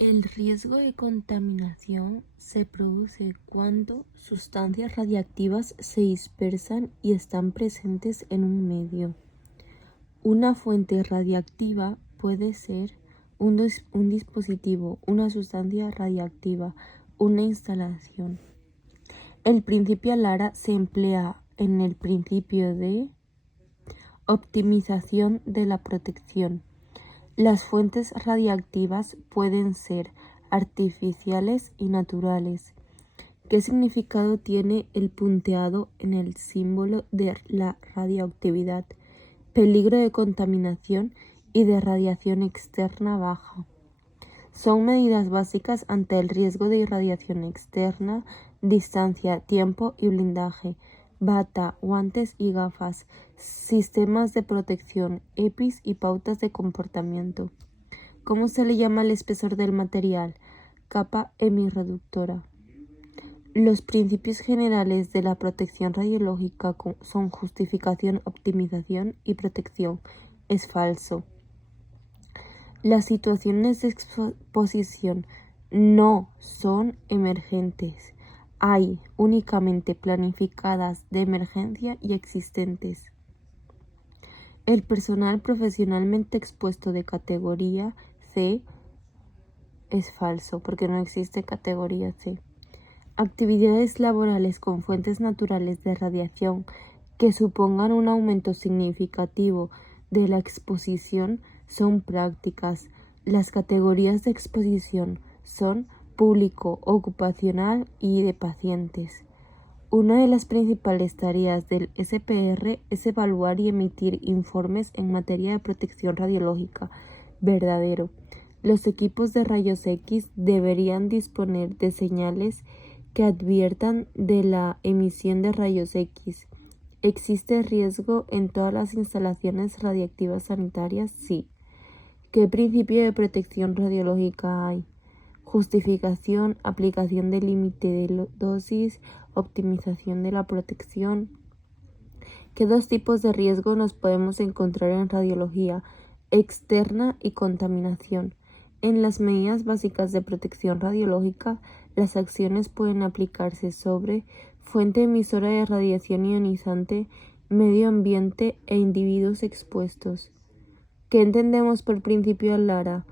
El riesgo de contaminación se produce cuando sustancias radiactivas se dispersan y están presentes en un medio. Una fuente radiactiva puede ser un dispositivo, una sustancia radiactiva, una instalación. El principio Lara se emplea en el principio de optimización de la protección. Las fuentes radiactivas pueden ser artificiales y naturales. ¿Qué significado tiene el punteado en el símbolo de la radioactividad? Peligro de contaminación y de radiación externa baja. Son medidas básicas ante el riesgo de irradiación externa, distancia, tiempo y blindaje, bata, guantes y gafas, sistemas de protección, EPIs y pautas de comportamiento. ¿Cómo se le llama al espesor del material? Capa hemirreductora. Los principios generales de la protección radiológica son justificación, optimización y protección. Es falso. Las situaciones de exposición no son emergentes. Hay únicamente planificadas de emergencia y existentes. El personal profesionalmente expuesto de categoría C es falso porque no existe categoría C. Actividades laborales con fuentes naturales de radiación que supongan un aumento significativo de la exposición son prácticas. Las categorías de exposición son público, ocupacional y de pacientes. Una de las principales tareas del SPR es evaluar y emitir informes en materia de protección radiológica. Verdadero. Los equipos de rayos X deberían disponer de señales que adviertan de la emisión de rayos X. ¿Existe riesgo en todas las instalaciones radiactivas sanitarias? Sí. ¿Qué principio de protección radiológica hay? Justificación, aplicación del límite de dosis, optimización de la protección. ¿Qué dos tipos de riesgo nos podemos encontrar en radiología? Externa y contaminación. En las medidas básicas de protección radiológica, las acciones pueden aplicarse sobre fuente emisora de radiación ionizante, medio ambiente e individuos expuestos. ¿Qué entendemos por principio Lara?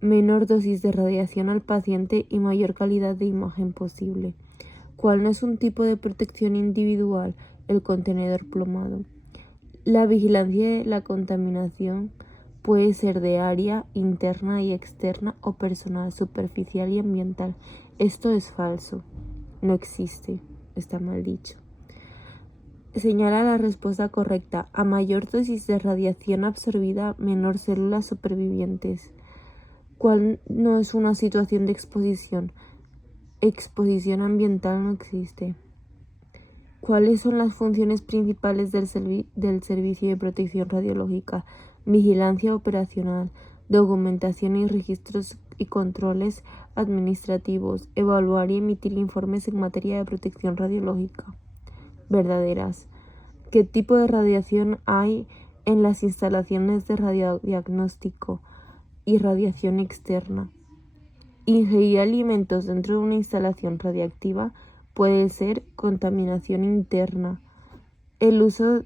Menor dosis de radiación al paciente y mayor calidad de imagen posible. ¿Cuál no es un tipo de protección individual? El contenedor plomado. La vigilancia de la contaminación puede ser de área interna y externa o personal, superficial y ambiental. Esto es falso. No existe. Está mal dicho. Señala la respuesta correcta. A mayor dosis de radiación absorbida, menor células supervivientes. ¿Cuál no es una situación de exposición? Exposición ambiental no existe. ¿Cuáles son las funciones principales del servicio de protección radiológica? Vigilancia operacional, documentación y registros y controles administrativos, evaluar y emitir informes en materia de protección radiológica. Verdaderas. ¿Qué tipo de radiación hay en las instalaciones de radiodiagnóstico y radiación externa? Ingerir alimentos dentro de una instalación radiactiva puede ser contaminación interna. El uso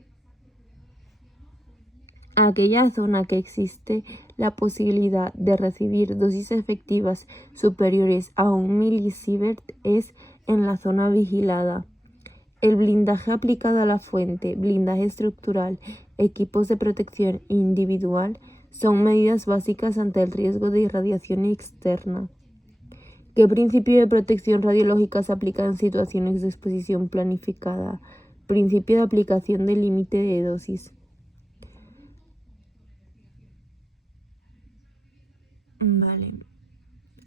a aquella zona que existe la posibilidad de recibir dosis efectivas superiores a 1 milisievert es en la zona vigilada. El blindaje aplicado a la fuente, blindaje estructural, equipos de protección individual son medidas básicas ante el riesgo de irradiación externa. ¿Qué principio de protección radiológica se aplica en situaciones de exposición planificada? Principio de aplicación del límite de dosis. Vale.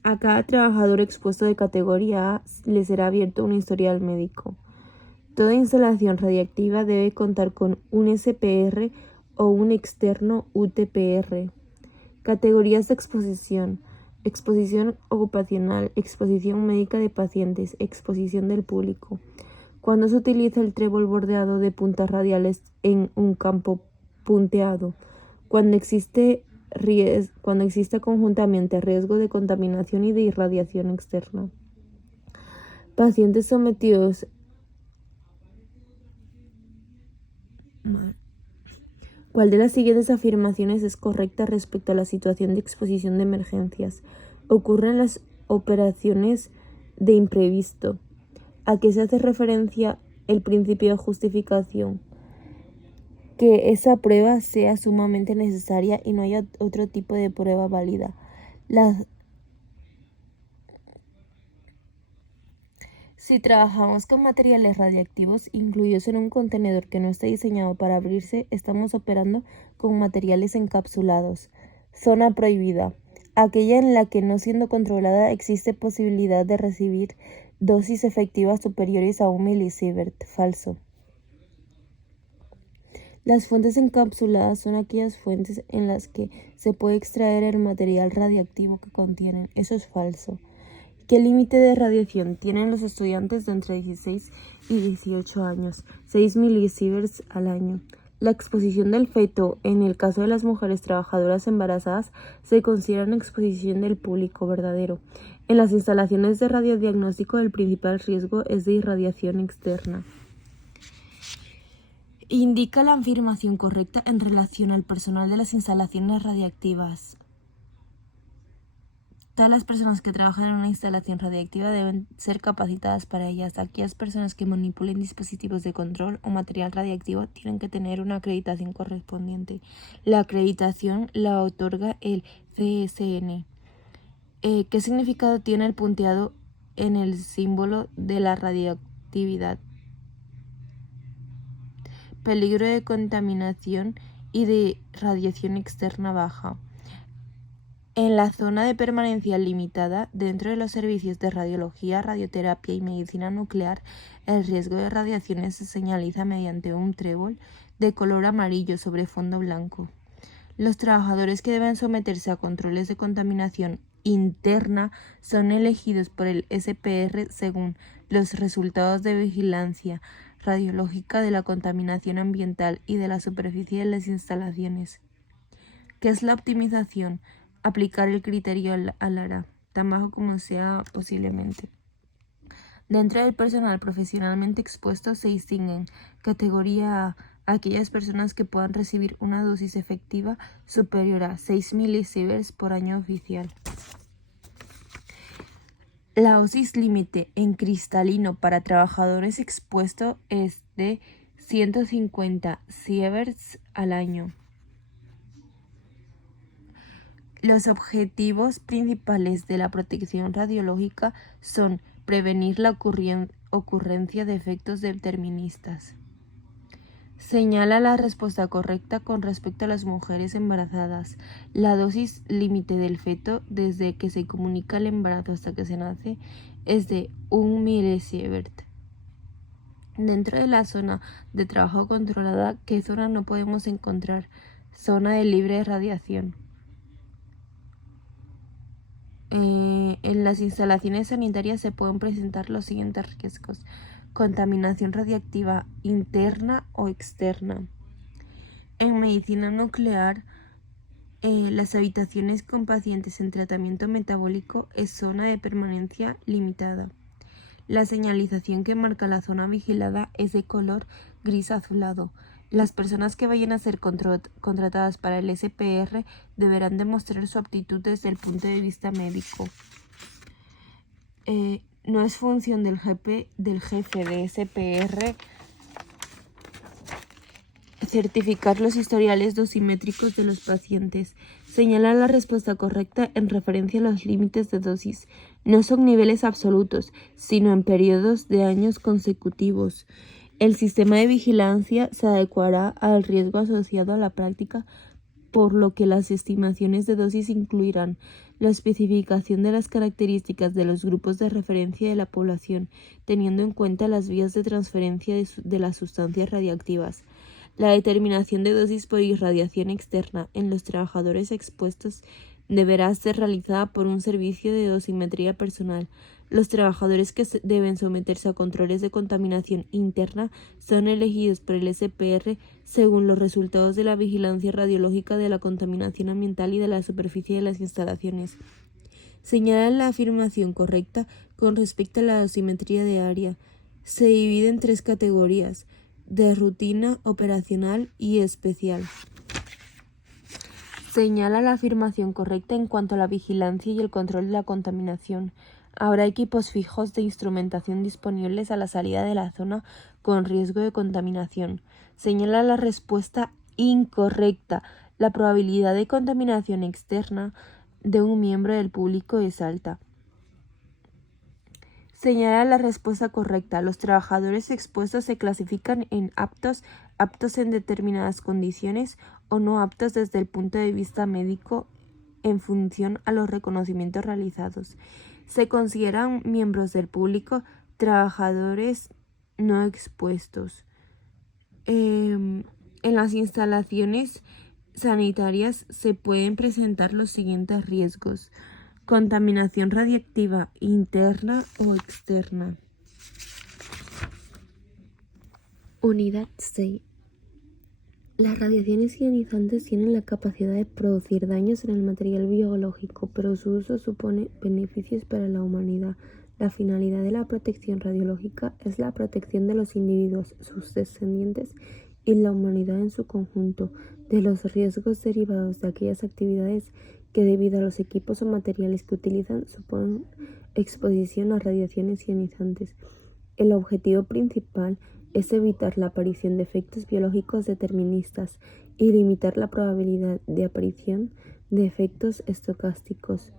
A cada trabajador expuesto de categoría A le será abierto un historial médico. Toda instalación radiactiva debe contar con un SPR o un externo UTPR. Categorías de exposición. Exposición ocupacional, exposición médica de pacientes, exposición del público. Cuando se utiliza el trébol bordeado de puntas radiales en un campo punteado. Cuando existe cuando existe conjuntamente riesgo de contaminación y de irradiación externa. Pacientes sometidos ¿Cuál de las siguientes afirmaciones es correcta respecto a la situación de exposición de emergencias? Ocurren las operaciones de imprevisto. ¿A qué se hace referencia el principio de justificación? Que esa prueba sea sumamente necesaria y no haya otro tipo de prueba válida. Si trabajamos con materiales radiactivos incluidos en un contenedor que no esté diseñado para abrirse, estamos operando con materiales encapsulados. Zona prohibida. Aquella en la que, no siendo controlada, existe posibilidad de recibir dosis efectivas superiores a 1 milisievert. Falso. Las fuentes encapsuladas son aquellas fuentes en las que se puede extraer el material radiactivo que contienen. Eso es falso. ¿Qué límite de radiación tienen los estudiantes de entre 16 y 18 años? 6 milisieverts al año. La exposición del feto, en el caso de las mujeres trabajadoras embarazadas, se considera una exposición del público verdadero. En las instalaciones de radiodiagnóstico, el principal riesgo es de irradiación externa. Indica la afirmación correcta en relación al personal de las instalaciones radiactivas. Todas las personas que trabajan en una instalación radiactiva deben ser capacitadas para ellas. Aquellas personas que manipulen dispositivos de control o material radiactivo tienen que tener una acreditación correspondiente. La acreditación la otorga el CSN. ¿Qué significado tiene el punteado en el símbolo de la radioactividad? Peligro de contaminación y de radiación externa baja. En la zona de permanencia limitada, dentro de los servicios de radiología, radioterapia y medicina nuclear, el riesgo de radiaciones se señaliza mediante un trébol de color amarillo sobre fondo blanco. Los trabajadores que deben someterse a controles de contaminación interna son elegidos por el SPR según los resultados de vigilancia radiológica de la contaminación ambiental y de la superficie de las instalaciones. ¿Qué es la optimización? Aplicar el criterio ALARA, tan bajo como sea posiblemente. Dentro del personal profesionalmente expuesto se distinguen categoría A, aquellas personas que puedan recibir una dosis efectiva superior a 6 milisieverts por año oficial. La dosis límite en cristalino para trabajadores expuestos es de 150 sieverts al año. Los objetivos principales de la protección radiológica son prevenir la ocurrencia de efectos deterministas. Señala la respuesta correcta con respecto a las mujeres embarazadas. La dosis límite del feto desde que se comunica el embarazo hasta que se nace es de 1 milisievert. Dentro de la zona de trabajo controlada, ¿qué zona no podemos encontrar? Zona de libre radiación. En las instalaciones sanitarias se pueden presentar los siguientes riesgos: contaminación radiactiva interna o externa. En medicina nuclear, las habitaciones con pacientes en tratamiento metabólico es zona de permanencia limitada. La señalización que marca la zona vigilada es de color gris azulado. Las personas que vayan a ser contratadas para el SPR deberán demostrar su aptitud desde el punto de vista médico. No es función del jefe de SPR certificar los historiales dosimétricos de los pacientes. Señala la respuesta correcta en referencia a los límites de dosis. No son niveles absolutos, sino en periodos de años consecutivos. El sistema de vigilancia se adecuará al riesgo asociado a la práctica, por lo que las estimaciones de dosis incluirán la especificación de las características de los grupos de referencia de la población, teniendo en cuenta las vías de transferencia de las sustancias radiactivas. La determinación de dosis por irradiación externa en los trabajadores expuestos deberá ser realizada por un servicio de dosimetría personal. Los trabajadores que deben someterse a controles de contaminación interna son elegidos por el SPR según los resultados de la vigilancia radiológica de la contaminación ambiental y de la superficie de las instalaciones. Señala la afirmación correcta con respecto a la dosimetría de área. Se divide en 3 categorías: de rutina, operacional y especial. Señala la afirmación correcta en cuanto a la vigilancia y el control de la contaminación. Habrá equipos fijos de instrumentación disponibles a la salida de la zona con riesgo de contaminación. Señala la respuesta incorrecta. La probabilidad de contaminación externa de un miembro del público es alta. Señala la respuesta correcta. Los trabajadores expuestos se clasifican en aptos en determinadas condiciones o no aptos desde el punto de vista médico en función a los reconocimientos realizados. Se consideran miembros del público trabajadores no expuestos. En las instalaciones sanitarias se pueden presentar los siguientes riesgos: contaminación radiactiva interna o externa. Unidad 6. Las radiaciones ionizantes tienen la capacidad de producir daños en el material biológico, pero su uso supone beneficios para la humanidad. La finalidad de la protección radiológica es la protección de los individuos, sus descendientes y la humanidad en su conjunto de los riesgos derivados de aquellas actividades que, debido a los equipos o materiales que utilizan, suponen exposición a radiaciones ionizantes. El objetivo principal es evitar la aparición de efectos biológicos deterministas y limitar la probabilidad de aparición de efectos estocásticos.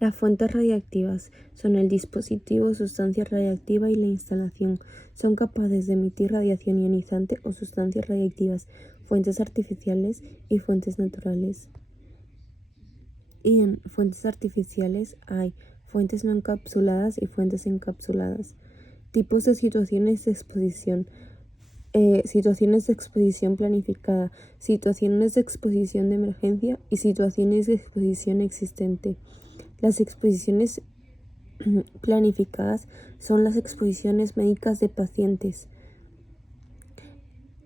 Las fuentes radiactivas son el dispositivo, sustancia radiactiva y la instalación. Son capaces de emitir radiación ionizante o sustancias radiactivas, fuentes artificiales y fuentes naturales. Y en fuentes artificiales hay fuentes no encapsuladas y fuentes encapsuladas. Tipos de situaciones de exposición. Situaciones de exposición planificada, situaciones de exposición de emergencia y situaciones de exposición existente. Las exposiciones planificadas son las exposiciones médicas de pacientes.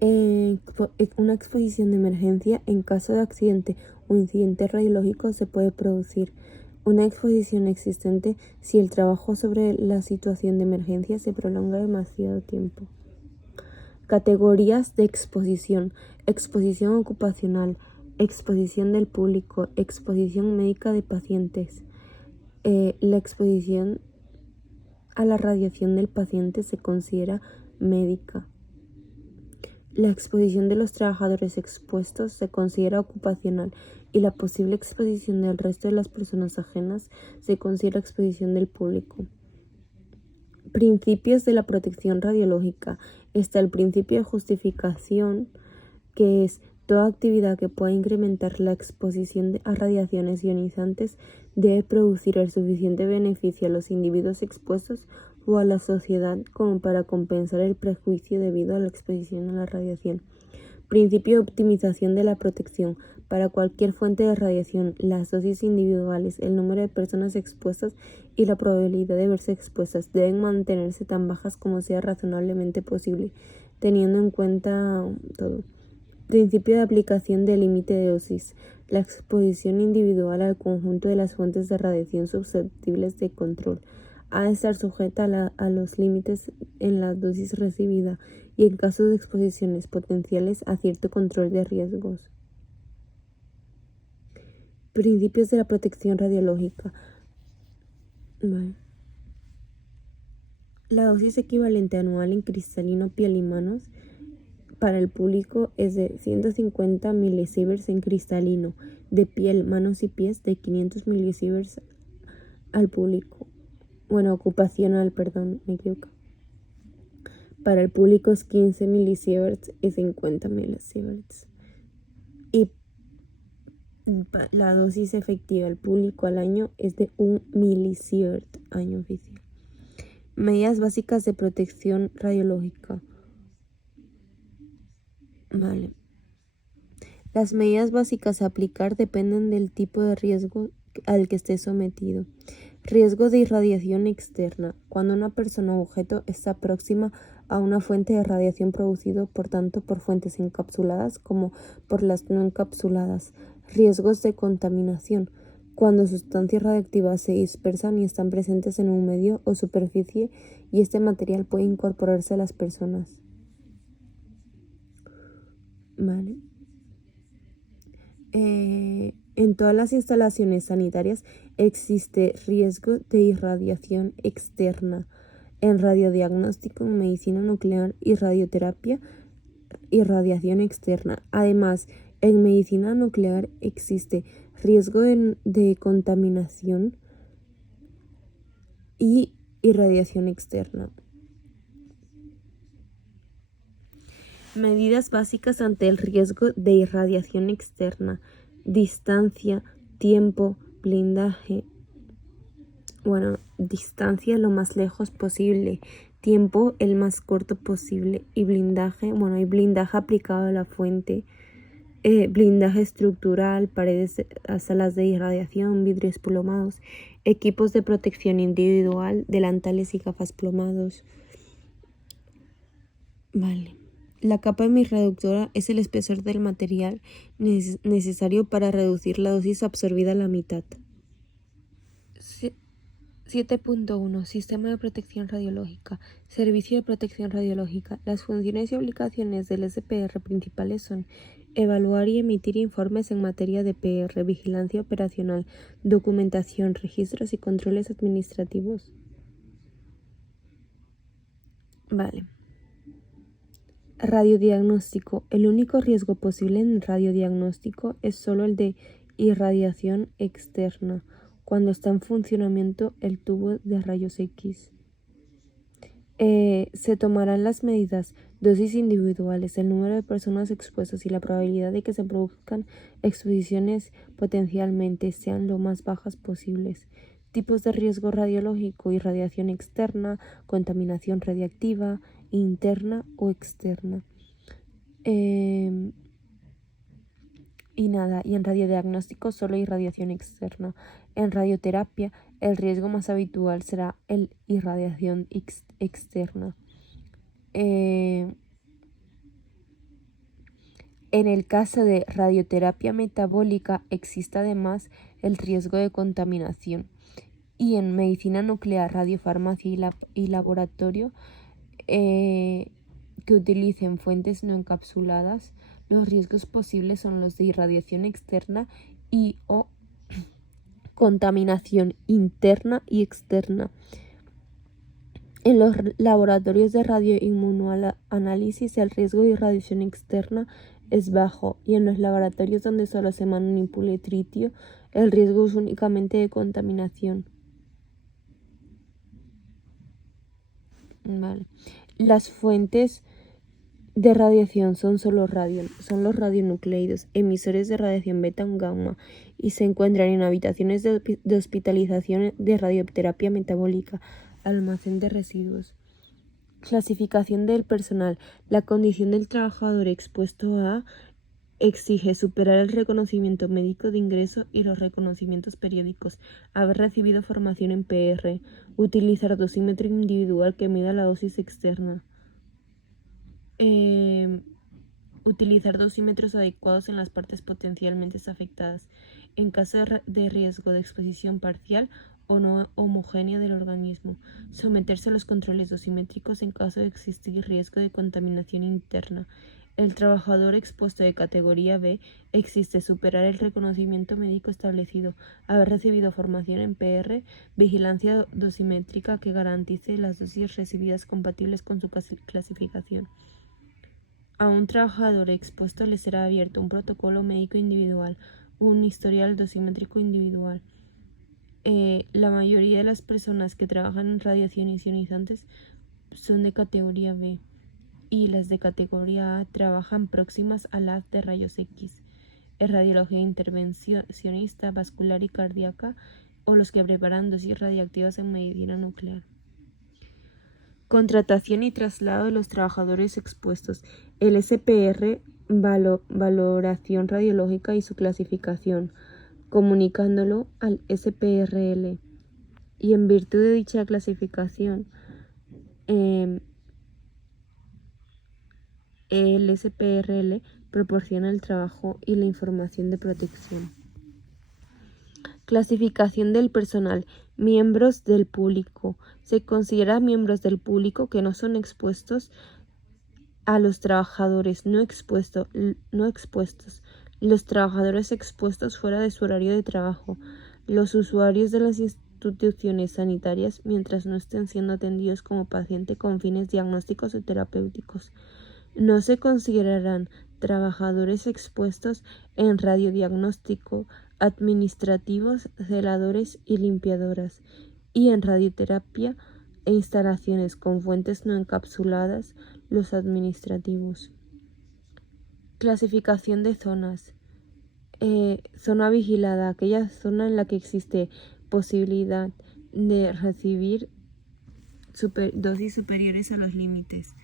Una exposición de emergencia en caso de accidente o incidente radiológico se puede producir. Una exposición existente si el trabajo sobre la situación de emergencia se prolonga demasiado tiempo. Categorías de exposición: exposición ocupacional, exposición del público, exposición médica de pacientes. La exposición a la radiación del paciente se considera médica. La exposición de los trabajadores expuestos se considera ocupacional y la posible exposición del resto de las personas ajenas se considera exposición del público. Principios de la protección radiológica. Está el principio de justificación, que es: toda actividad que pueda incrementar la exposición a radiaciones ionizantes debe producir el suficiente beneficio a los individuos expuestos o a la sociedad como para compensar el perjuicio debido a la exposición a la radiación. Principio de optimización de la protección. Para cualquier fuente de radiación, las dosis individuales, el número de personas expuestas y la probabilidad de verse expuestas deben mantenerse tan bajas como sea razonablemente posible, teniendo en cuenta todo. Principio de aplicación del límite de dosis. La exposición individual al conjunto de las fuentes de radiación susceptibles de control ha de estar sujeta a los límites en la dosis recibida y, en caso de exposiciones potenciales, a cierto control de riesgos. Principios de la protección radiológica. La dosis equivalente anual en cristalino, piel y manos para el público es de 150 milisieverts en cristalino, de piel, manos y pies de 500 milisieverts al público. Ocupacional, me equivoco. Para el público es 15 milisieverts y 50 milisieverts. Y la dosis efectiva al público al año es de 1 milisievert año oficial. Medidas básicas de protección radiológica. Las medidas básicas a aplicar dependen del tipo de riesgo al que esté sometido. Riesgo de irradiación externa. Cuando una persona o objeto está próxima a una fuente de radiación producido, por tanto, por fuentes encapsuladas como por las no encapsuladas. Riesgos de contaminación. Cuando sustancias radiactivas se dispersan y están presentes en un medio o superficie y este material puede incorporarse a las personas. Vale. En todas las instalaciones sanitarias existe riesgo de irradiación externa. En radiodiagnóstico, en medicina nuclear y radioterapia, irradiación externa. Además, en medicina nuclear existe riesgo de contaminación y irradiación externa. Medidas básicas ante el riesgo de irradiación externa. Distancia, tiempo, blindaje. Distancia lo más lejos posible. Tiempo el más corto posible. Y blindaje, hay blindaje aplicado a la fuente. Blindaje estructural, paredes, salas de irradiación, vidrios plomados, equipos de protección individual, delantales y gafas plomados. Vale. La capa hemirreductora es el espesor del material necesario para reducir la dosis absorbida a la mitad. 7.1. Sistema de protección radiológica. Servicio de protección radiológica. Las funciones y obligaciones del SPR principales son evaluar y emitir informes en materia de PR, vigilancia operacional, documentación, registros y controles administrativos. Vale. Radiodiagnóstico. El único riesgo posible en radiodiagnóstico es solo el de irradiación externa, cuando está en funcionamiento el tubo de rayos X. Se tomarán las medidas, dosis individuales, el número de personas expuestas y la probabilidad de que se produzcan exposiciones potencialmente sean lo más bajas posibles. Tipos de riesgo radiológico: irradiación externa, contaminación radiactiva, interna o externa. Y en radiodiagnóstico solo irradiación externa. En radioterapia el riesgo más habitual será el irradiación externa. En el caso de radioterapia metabólica existe además el riesgo de contaminación. Y en medicina nuclear, radiofarmacia y laboratorio que utilicen fuentes no encapsuladas, los riesgos posibles son los de irradiación externa y o contaminación interna y externa. En los laboratorios de radioinmunoanálisis el riesgo de irradiación externa es bajo y en los laboratorios donde solo se manipula tritio el riesgo es únicamente de contaminación. Vale. Las fuentes de radiación son los radionucleidos, emisores de radiación beta o gamma, y se encuentran en habitaciones de hospitalización de radioterapia metabólica, almacén de residuos. Clasificación del personal. La condición del trabajador expuesto a exige superar el reconocimiento médico de ingreso y los reconocimientos periódicos, haber recibido formación en PR, utilizar dosímetro individual que mida la dosis externa, utilizar dosímetros adecuados en las partes potencialmente afectadas, en caso de riesgo de exposición parcial o no homogénea del organismo, someterse a los controles dosimétricos en caso de existir riesgo de contaminación interna. El trabajador expuesto de categoría B existe superar el reconocimiento médico establecido, haber recibido formación en PR, vigilancia dosimétrica que garantice las dosis recibidas compatibles con su clasificación. A un trabajador expuesto le será abierto un protocolo médico individual, un historial dosimétrico individual. La mayoría de las personas que trabajan en radiaciones ionizantes son de categoría B y las de categoría A trabajan próximas al haz de rayos X, radiología intervencionista, vascular y cardíaca, o los que preparan dosis radiactivas en medicina nuclear. Contratación y traslado de los trabajadores expuestos. El SPR valoración radiológica y su clasificación, comunicándolo al SPRL. Y en virtud de dicha clasificación, el SPRL proporciona el trabajo y la información de protección. Clasificación del personal. Miembros del público. Se considera miembros del público que no son expuestos a los trabajadores no expuestos, los trabajadores expuestos fuera de su horario de trabajo, los usuarios de las instituciones sanitarias mientras no estén siendo atendidos como paciente con fines diagnósticos o terapéuticos. No se considerarán trabajadores expuestos en radiodiagnóstico, administrativos, celadores y limpiadoras, y en radioterapia e instalaciones con fuentes no encapsuladas, los administrativos. Clasificación de zonas. Zona vigilada, aquella zona en la que existe posibilidad de recibir dosis superiores a los límites,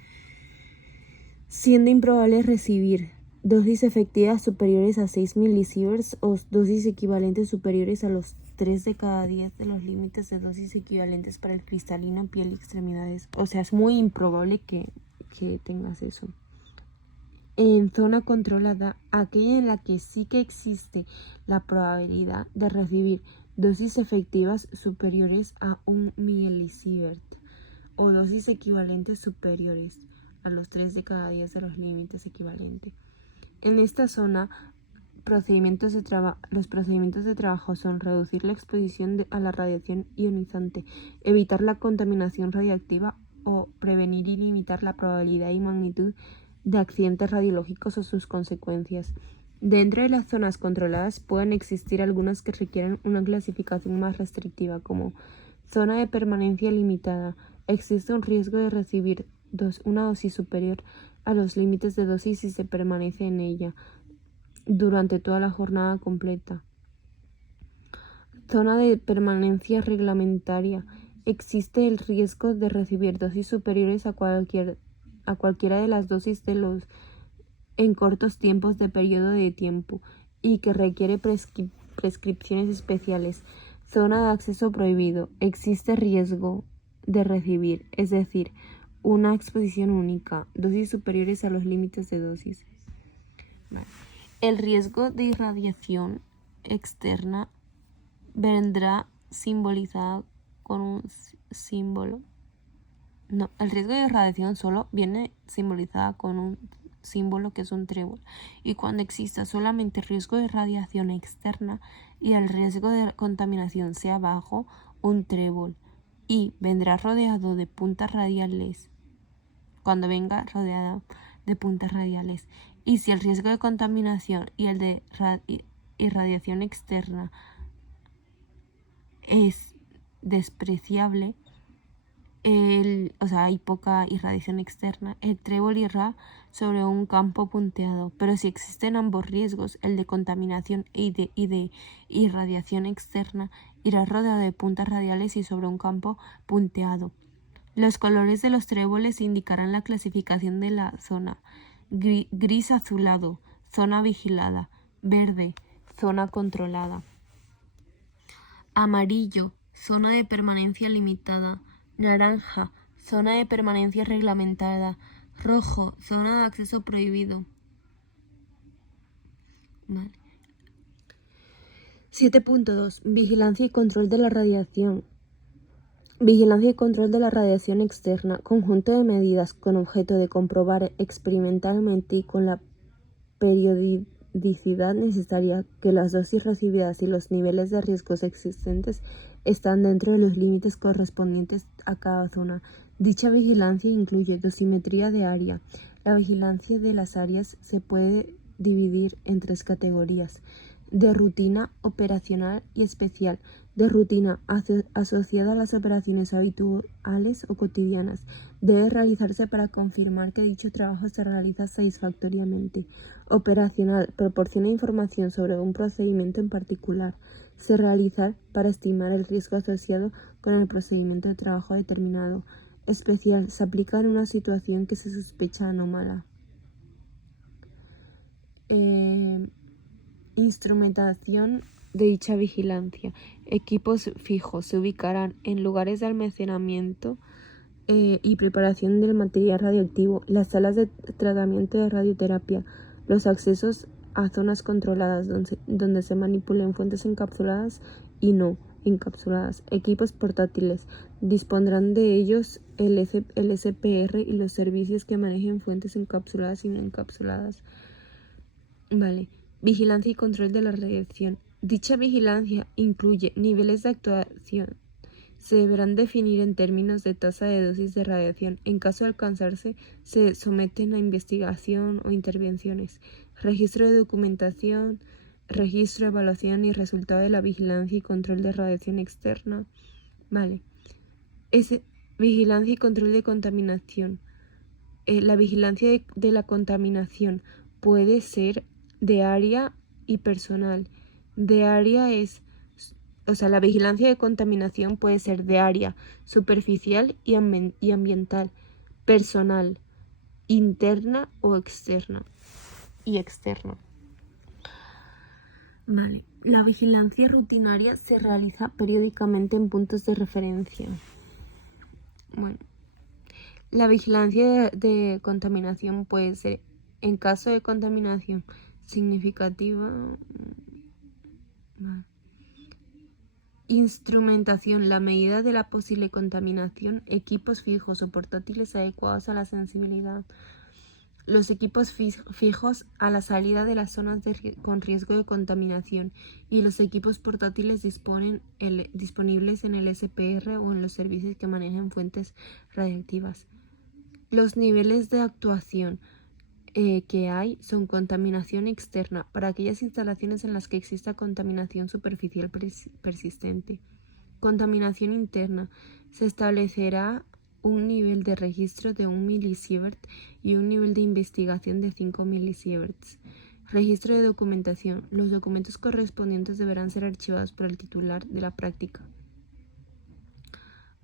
siendo improbable recibir dosis efectivas superiores a 6 milisieverts o dosis equivalentes superiores a los 3 de cada 10 de los límites de dosis equivalentes para el cristalino, piel y extremidades. O sea, es muy improbable que tengas eso. En zona controlada, aquella en la que sí que existe la probabilidad de recibir dosis efectivas superiores a 1 milisievert o dosis equivalentes superiores a los 3 de cada 10 de los límites equivalentes. En esta zona, los procedimientos de trabajo son reducir la exposición a la radiación ionizante, evitar la contaminación radiactiva o prevenir y limitar la probabilidad y magnitud de accidentes radiológicos o sus consecuencias. Dentro de las zonas controladas pueden existir algunas que requieren una clasificación más restrictiva, como zona de permanencia limitada. Existe un riesgo de recibir una dosis superior a los límites de dosis si se permanece en ella durante toda la jornada completa. Zona de permanencia reglamentaria. Existe el riesgo de recibir dosis superiores a cualquiera de las dosis en cortos tiempos de periodo de tiempo y que requiere prescripciones especiales. Zona de acceso prohibido. Existe riesgo de recibir, es decir, una exposición única, dosis superiores a los límites de dosis. Vale. El riesgo de irradiación externa vendrá simbolizado con un símbolo. No, el riesgo de irradiación solo viene simbolizada con un símbolo que es un trébol. Y cuando exista solamente riesgo de radiación externa y el riesgo de contaminación sea bajo, un trébol. Y vendrá rodeado de puntas radiales. Cuando venga rodeado de puntas radiales. Y si el riesgo de contaminación y el de irradiación externa es despreciable, hay poca irradiación externa, el trébol irá sobre un campo punteado. Pero si existen ambos riesgos, el de contaminación y de irradiación externa, irá rodeado de puntas radiales y sobre un campo punteado. Los colores de los tréboles indicarán la clasificación de la zona. Gris azulado, zona vigilada. Verde, zona controlada. Amarillo, zona de permanencia limitada. Naranja, zona de permanencia reglamentada. Rojo, zona de acceso prohibido. Vale. 7.2. Vigilancia y control de la radiación. Vigilancia y control de la radiación externa, conjunto de medidas con objeto de comprobar experimentalmente y con la periodicidad necesaria que las dosis recibidas y los niveles de riesgos existentes están dentro de los límites correspondientes a cada zona. Dicha vigilancia incluye dosimetría de área. La vigilancia de las áreas se puede dividir en 3 categorías: de rutina, operacional y especial. De rutina, asociada a las operaciones habituales o cotidianas, debe realizarse para confirmar que dicho trabajo se realiza satisfactoriamente. Operacional, proporciona información sobre un procedimiento en particular. Se realiza para estimar el riesgo asociado con el procedimiento de trabajo determinado. Especial, se aplica en una situación que se sospecha anómala. instrumentación de dicha vigilancia. Equipos fijos se ubicarán en lugares de almacenamiento y preparación del material radioactivo, las salas de tratamiento de radioterapia, los accesos a zonas controladas donde se manipulen fuentes encapsuladas y no encapsuladas. Equipos portátiles dispondrán de ellos el SPR y los servicios que manejen fuentes encapsuladas y no encapsuladas. Vale. Vigilancia y control de la radiación. Dicha vigilancia incluye niveles de actuación. Se deberán definir en términos de tasa de dosis de radiación. En caso de alcanzarse, se someten a investigación o intervenciones. Registro de documentación, registro, evaluación y resultado de la vigilancia y control de radiación externa. Vale. Vigilancia y control de contaminación. La vigilancia de la contaminación puede ser de área y personal. De área la vigilancia de contaminación puede ser de área, superficial y ambiental, personal, interna o externa. Vale. La vigilancia rutinaria se realiza periódicamente en puntos de referencia. Bueno. La vigilancia de contaminación puede ser, en caso de contaminación significativa, instrumentación, la medida de la posible contaminación, equipos fijos o portátiles adecuados a la sensibilidad. Los equipos fijos a la salida de las zonas con riesgo de contaminación y los equipos portátiles disponibles en el SPR o en los servicios que manejen fuentes radiactivas. Los niveles de actuación que hay son contaminación externa para aquellas instalaciones en las que exista contaminación superficial persistente. Contaminación interna. Se establecerá un nivel de registro de 1 milisievert y un nivel de investigación de 5 milisieverts. Registro de documentación. Los documentos correspondientes deberán ser archivados por el titular de la práctica.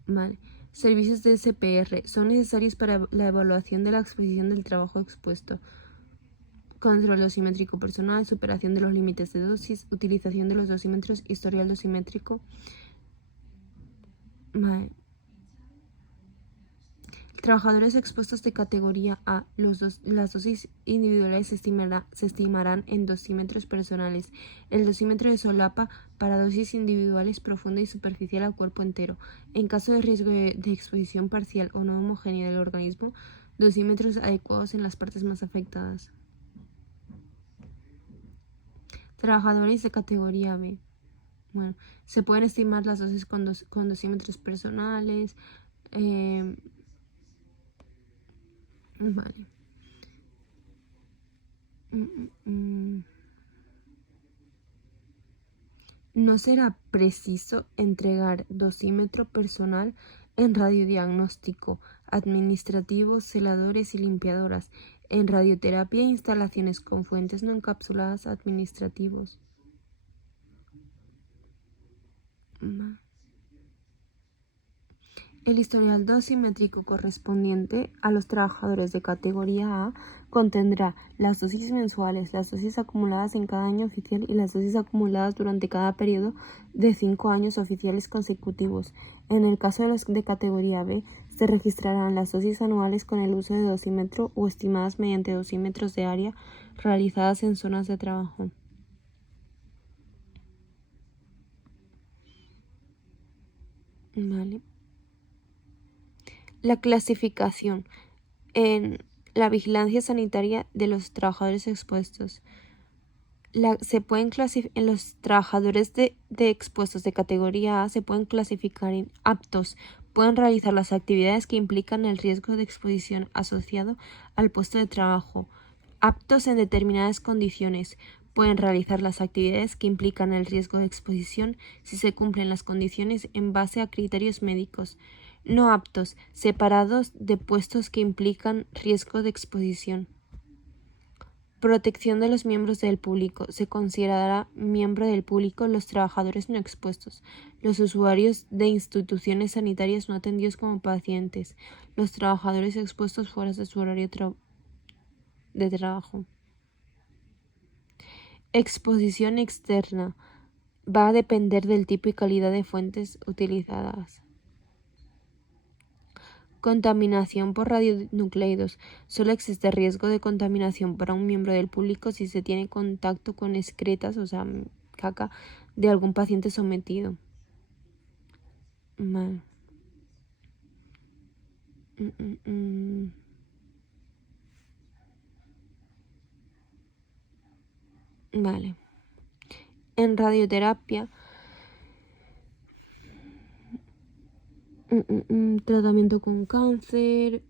Vale. Servicios de SPR son necesarios para la evaluación de la exposición del trabajo expuesto. Control dosimétrico personal, superación de los límites de dosis, utilización de los dosímetros, historial dosimétrico. Vale. Trabajadores expuestos de categoría A. Las dosis individuales se estimarán en dosímetros personales. El dosímetro de solapa para dosis individuales profunda y superficial al cuerpo entero. En caso de riesgo de exposición parcial o no homogénea del organismo, dosímetros adecuados en las partes más afectadas. Trabajadores de categoría B. Bueno, se pueden estimar las dosis con dosímetros personales. Vale. No será preciso entregar dosímetro personal en radiodiagnóstico, administrativos, celadores y limpiadoras, en radioterapia e instalaciones con fuentes no encapsuladas administrativos. El historial dosimétrico correspondiente a los trabajadores de categoría A contendrá las dosis mensuales, las dosis acumuladas en cada año oficial y las dosis acumuladas durante cada periodo de 5 años oficiales consecutivos. En el caso de los de categoría B, se registrarán las dosis anuales con el uso de dosímetro o estimadas mediante dosímetros de área realizadas en zonas de trabajo. Vale. La clasificación en la vigilancia sanitaria de los trabajadores expuestos. En los trabajadores de expuestos de categoría A se pueden clasificar en aptos. Pueden realizar las actividades que implican el riesgo de exposición asociado al puesto de trabajo. Aptos en determinadas condiciones. Pueden realizar las actividades que implican el riesgo de exposición si se cumplen las condiciones en base a criterios médicos. No aptos, separados de puestos que implican riesgo de exposición. Protección de los miembros del público. Se considerará miembro del público los trabajadores no expuestos, los usuarios de instituciones sanitarias no atendidos como pacientes, los trabajadores expuestos fuera de su horario de trabajo. Exposición externa. Va a depender del tipo y calidad de fuentes utilizadas. Contaminación por radionucleidos. Solo existe riesgo de contaminación para un miembro del público si se tiene contacto con excretas, o sea, caca, de algún paciente sometido. Vale. Vale. En radioterapia, tratamiento con cáncer,